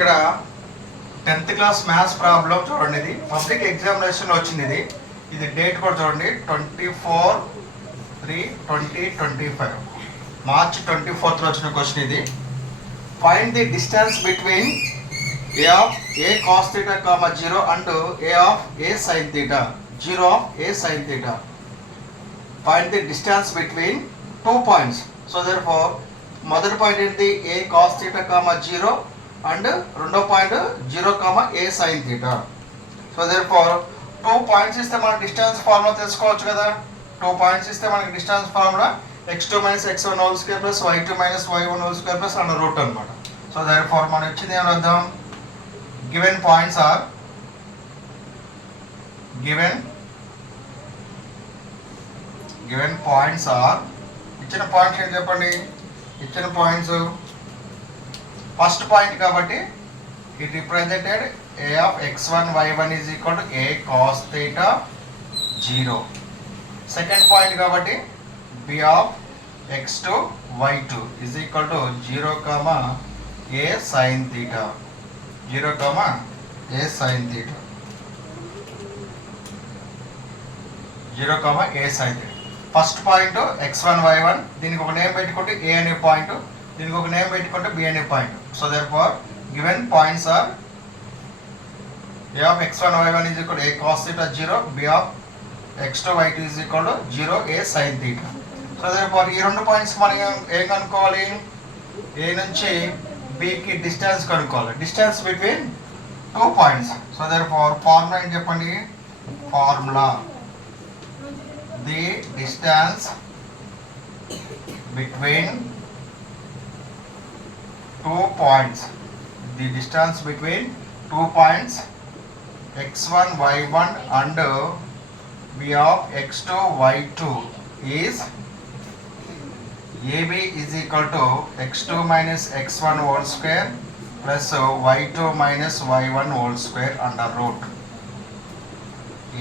ఇక్కడ 10th class maths problem చూడండి. ఇది పబ్లిక్ ఎగ్జామినేషన్ వచ్చింది. ఇది డేట్ కూడా చూడండి, 24/3/2025 మార్చ్ 24th వచ్చిన క్వశ్చన్ ఇది. Find the distance between a of a cos theta comma 0 and a of a sin theta, 0 of a sin theta. Find the distance between 2 points. So therefore మొదటి పాయింట్ ఏంటి, a cos theta comma 0 and రెండో పాయింట్ 0 comma a sin theta. So therefore 2 పాయింట్స్ ఇస్తే మన distance formula తెలుసుకోవచ్చు కదా. 2 పాయింట్స్ ఇస్తే మనకి distance formula x2 minus x1 whole square plus y2 minus y1 whole square plus under root అనమాట. సో therefore మనం ఇచ్చింది ఏం రాద్దాం, given points are ఇచ్చిన పాయింట్స్ ఏంటి చెప్పండి. ఇచ్చిన పాయింట్స్ ఫస్ట్ పాయింట్ కాబట్టి it represented a of x1 y1 is equal to a cos theta 0. Second point కాబట్టి b of x2 y2 is equal to 0 comma a sin theta, 0 comma a sin theta, 0 comma a sin theta. First point x1 y1, దీనికి ఒక నేమ్ పెట్టుకుంటే a అనే పాయింట్, దీనికి ఒక నేమ్ పెట్టుకుంటే b అనే point. So therefore given points are a of x1 y1 is equal to a cos theta 0, b of x2 y2 is equal to 0 a sin theta. So therefore ఈ రెండు పాయింట్స్ మనం ఏం కనుక్కోవాలి, a నుంచి b కి డిస్టెన్స్ కనుక్కోవాలి, distance between 2 points. So therefore formula ఏం చెప్పండి, formula the distance between 2 points, the distance between 2 points x1 y1 and b of x2 y2 is AB is equal to x2 minus x1 whole square plus y2 minus y1 whole square under root.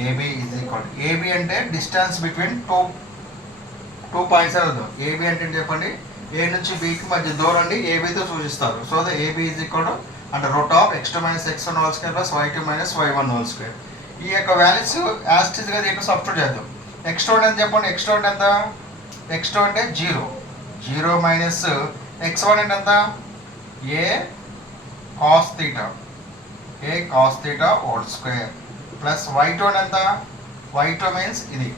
AB is equal to, AB అంటే distance between two points అవ్వదు. AB అంటే చెప్పండి, A నుంచి B కి మధ్య దూరాన్ని ABతో సూచిస్తారు. So the AB is equal to under root of x2 minus x1 whole square plus y2 minus y1 whole square. ఈ యొక్క వాల్యూస్ యాస్టిస్గా దీంట్లో సబ్స్టిట్యూట్ చేద్దాం. x2 అంటే ఎంత చెప్పండి, x2 అంటే ఎంత, x2 అంటే 0 మైనస్ x1 అంటే ఎంత, a cos theta whole square plus y2 అంటే ఎంత, y2 మీన్స్ ఇది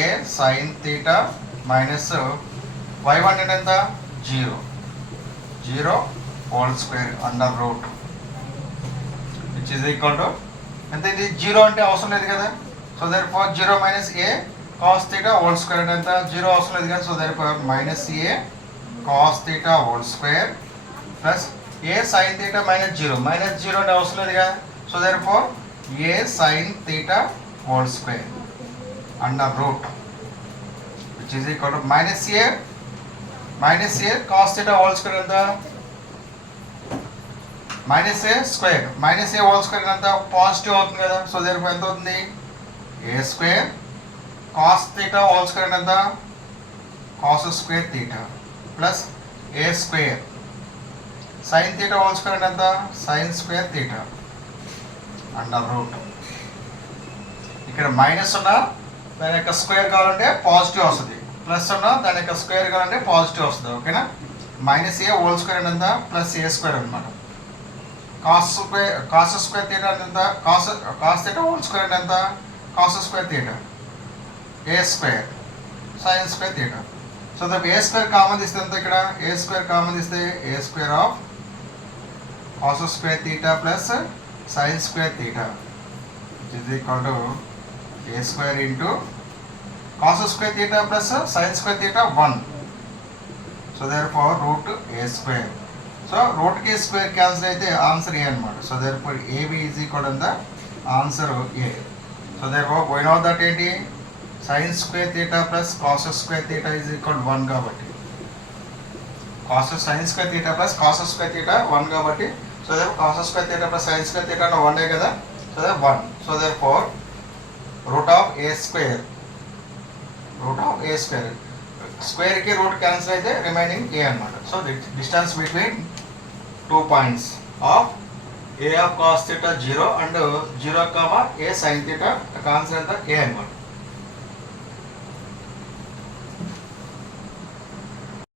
a sin theta minus y1 అంటే ఎంత, 0 whole square under root which is equal to ఎంత, ఇది 0 అంటే అవసరం లేదు కదా. So therefore 0 minus a cos theta whole square అంటే ఎంత, 0 అవసరం లేదు కదా. So therefore minus a cos theta whole square plus a sin theta minus 0 అంటే అవసరం లేదు కదా. So therefore a sin theta whole square under root which is equal to minus a cos theta whole square ఎంత, minus A whole square అంతా పాజిటివ్ అవుతుంది కదా. So therefore ఎంత అవుతుంది, a square cos theta whole square ఎంత, cos square theta plus a square sin theta whole square ఎంత, sin square theta under root. ఇక్కడ మైనస్ ఉన్న దాని యొక్క స్క్వేర్ కావాలంటే పాజిటివ్ వస్తుంది, ప్లస్ ఉన్న దాని యొక్క స్క్వేర్ కావాలంటే పాజిటివ్ వస్తుంది. ఓకేనా, మైనస్ ఏ హోల్ స్క్వేర్ ఎంత ప్లస్ ఏ స్క్వేర్ అనమాట. కాస్ స్క్వేర్ థీటా ఎంత, కాస్ థీటా హోల్ స్క్వేర్ ఎంత, cos square theta, A square sine square theta. So దానికి ఏ స్క్వేర్ కామన్ తీస్తే ఎంత, ఇక్కడ ఏ స్క్వేర్ కామన్ తీస్తే A square of cos square theta plus sine square theta is equal to A square into cos square theta plus sine square theta 1. So therefore root A square. So root కి square cancel అయితే answer A అనమాట. So therefore AB is equal to the answer A. So therefore we know that ఏంటి, sine square theta plus cos square theta is equal 1 కాబట్టి, sine square theta plus cos square theta 1 కాబట్టి, so therefore cos square theta plus sine square theta 1 కదా. So there 1. So therefore root of a square square కి root cancel అయితే remaining a అనమాట. So the distance between 2 points of a of cos theta 0 and 0 comma a sine theta answer ఎంత a అనమాట.